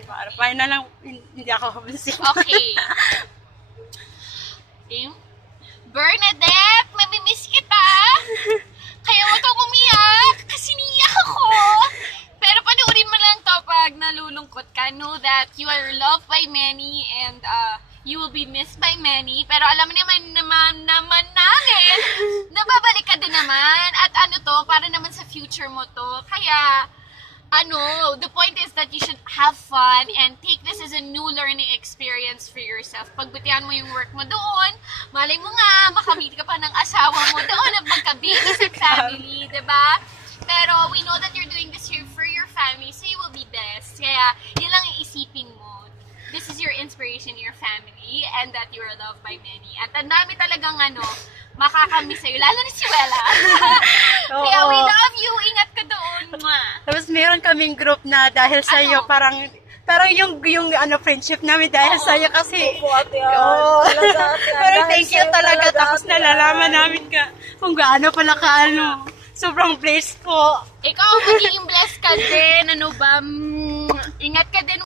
Para na lang, hindi ako habinsin. Okay. Bernadette, mamimiss kita. Kaya mo itong umiyak kasi niyak ako. Pero panoorin mo lang to pag nalulungkot ka. Know that you are loved by many and you will be missed by many. Pero alam mo naman namin, nababalik ka din naman. At ano to, para naman sa future mo to. Kaya, the point is that you should have fun and take this as a new learning experience for yourself. Pagbutihan mo yung work mo doon, malay mo nga, makamit ka pa ng asawa mo doon at magka-babies and family, diba? Pero we know that you're doing this here for your family, so you will be blessed. Kaya, yun lang iisipin mo. This is your inspiration, your family, and that you are loved by many. At ang dami talagang makakamiss sa'yo, lalo na si Wella. Kaya we love you, ingat ka doon. Tapos meron kaming group na dahil sa iyo parang yung friendship namin dahil sa iyo kasi pero thank you talaga, tapos nalalaman namin kung gaano pala sobrang blessed po. Ikaw magiging blessed ka din, ingat ka din.